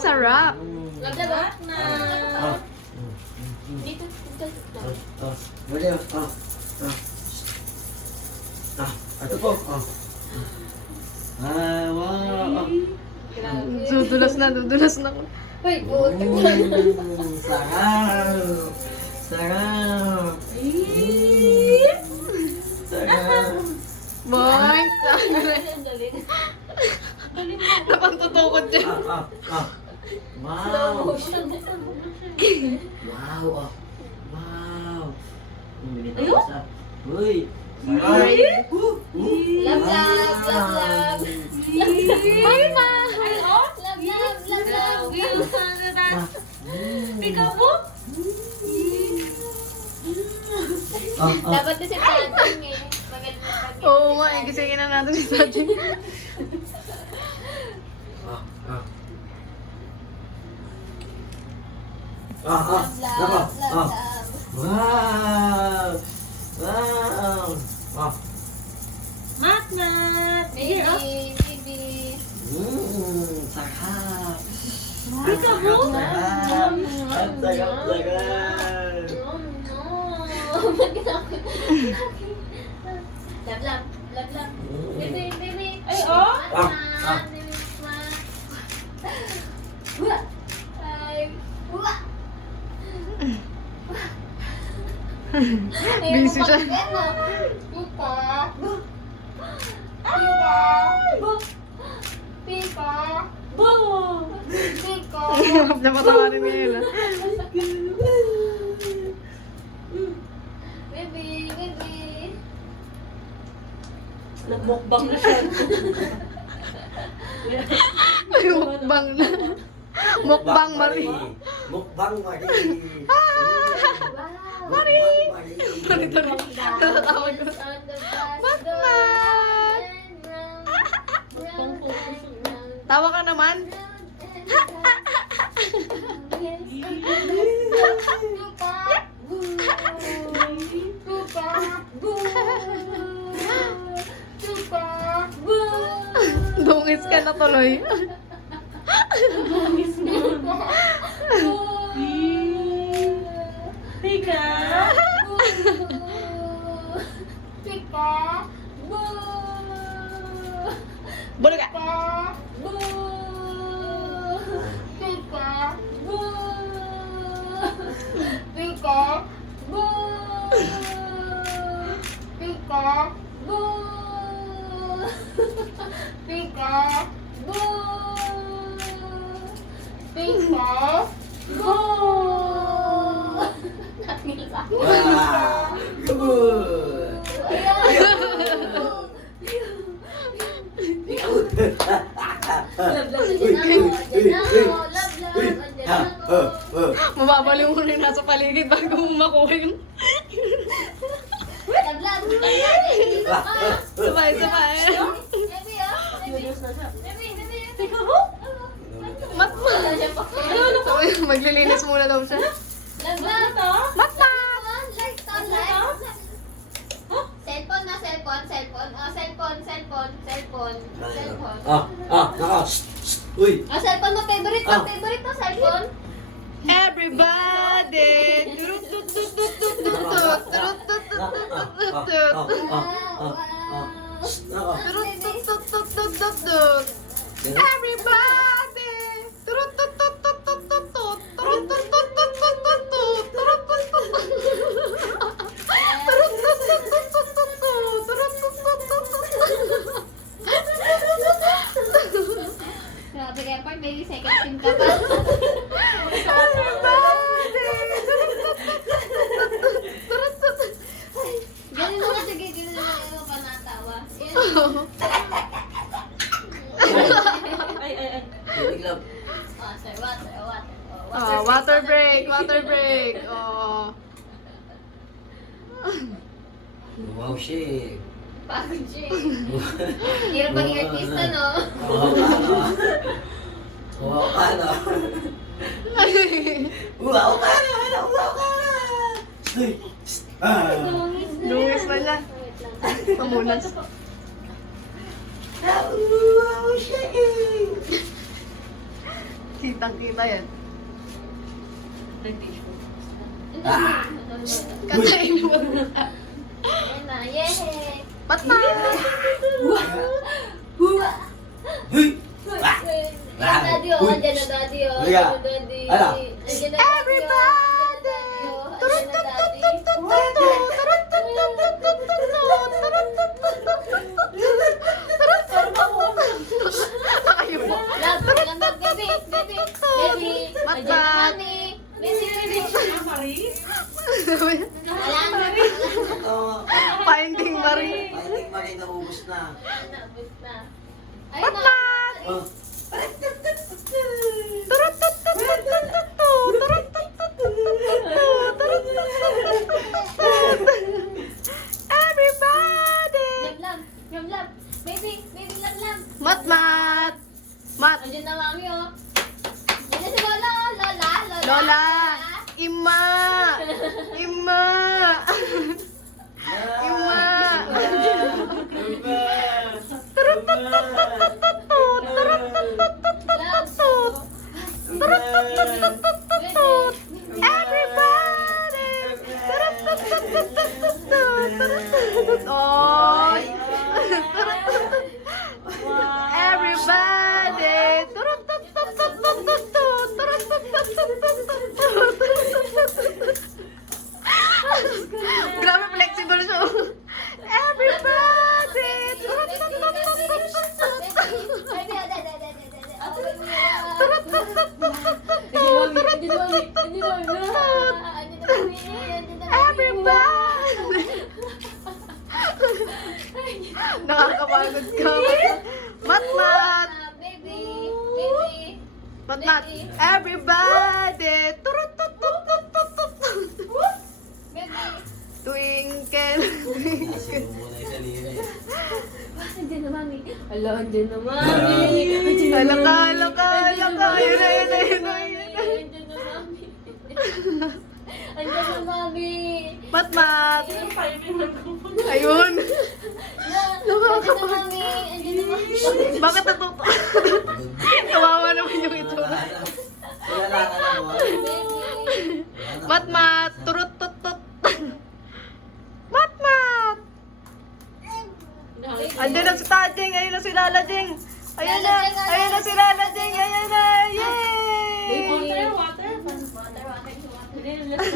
sarap. Lagat na. Dito. Boleh. Ito po. Wow. Grabe. Dudulas na ako. Uy, buti ko. Sarap. Sarap. Sarap. Boy! Ang galing. Napantutukod dyan. Wow. Slow motion. Wow. Wow. Ayun. Uy. Love. Bye ma! Love. Ikaw po? Dapat na si Tading eh. Magaling na kami. Oo nga, gisingin na natin si Sajin. Love. Wow. Wow. Mat. Baby. Sarap. Ikaw po? Sarap. Love. Baby. Ay, oh. Busy siya. Hirap na patawarin niya yun. Baby. Nagmukbang na siya. Ay, mukbang na. Mukbang, Marie. Mukbang Marie. Marie! Marie. Natatawag ko. Batman! Tawa ka naman. Dungis ka na tuloy. Tika. Bolo ka. Wow. Good. Mababaliw mo na yung nasa paligid bago mo makuha yun. Sabay. Tika po? Matman! Sabay, maglilinis muna daw siya. Matman! Cellphone. Naka. Uy. Cellphone mo, favorite mo, cellphone. Everybody! Everybody! Grabe, airport, may second sim ka pa. Ganun mo kasi gigil na yung panatawa. Ay. Biglang. Water. Water break. Oh. Wow, shit. Pagod siya eh. Hirap maging artista, no? Wow ka na. Wow ka na. Uy. Lungis na niya. Pamunas. Wow, shit. Si kitang-kita yan. Nag-tissue. Ah! Kakainin mo. Ayan na, yay! Matmat! Huy! Ah! Ayan, daddy, oh. Andyan na, daddy, oh. Kuya. Andyan na, daddy. Ano? Andyan na, daddy, oh. Everybody! Andyan na, daddy. Ayaw mo. Love, love, baby, baby, baby. Andyan na, mami. Baby, baby. Wala na. Oh, Finding Marie. Finding Marie naubos na. Nabot na. Ayun na. Oh. Everybody! Love, love, love, love. Baby, baby, love, love. Mat! Mat! Andyan na, mami, oh. Andyan na si Lola, Lola, Lola. Lola! Ima! Ima! Ima! Everybody! Oy! Everybody! Grabe flexible siya. Everybody! Everybody! Nakakapagod ka. Matmat! Baby, baby. Matmat! Everybody! Twinkle. Nasubo na yung saliri. Andyan na, mami. Ala, andyan na, mami. Alaka, alaka, alaka. Ayun na, ayun na, ayun na, ayun na. Andyan na, mami. Andyan na, mami. Matmat! Ang timing ng kupon. Ayun. Andyan na, mami. Andyan na, mami. Bakit natuto? Kawawa naman yung ito. Wala na. Wala na mo. Baby. Matmat! Turut tut tut. Matmat! Andiyan na si Tajeng. Ayun na si Lala Jeng. Ayun na. Ayun na si Lala Jeng. Ayun na. Yay! Water, water. Water, water, water. Hindi, let's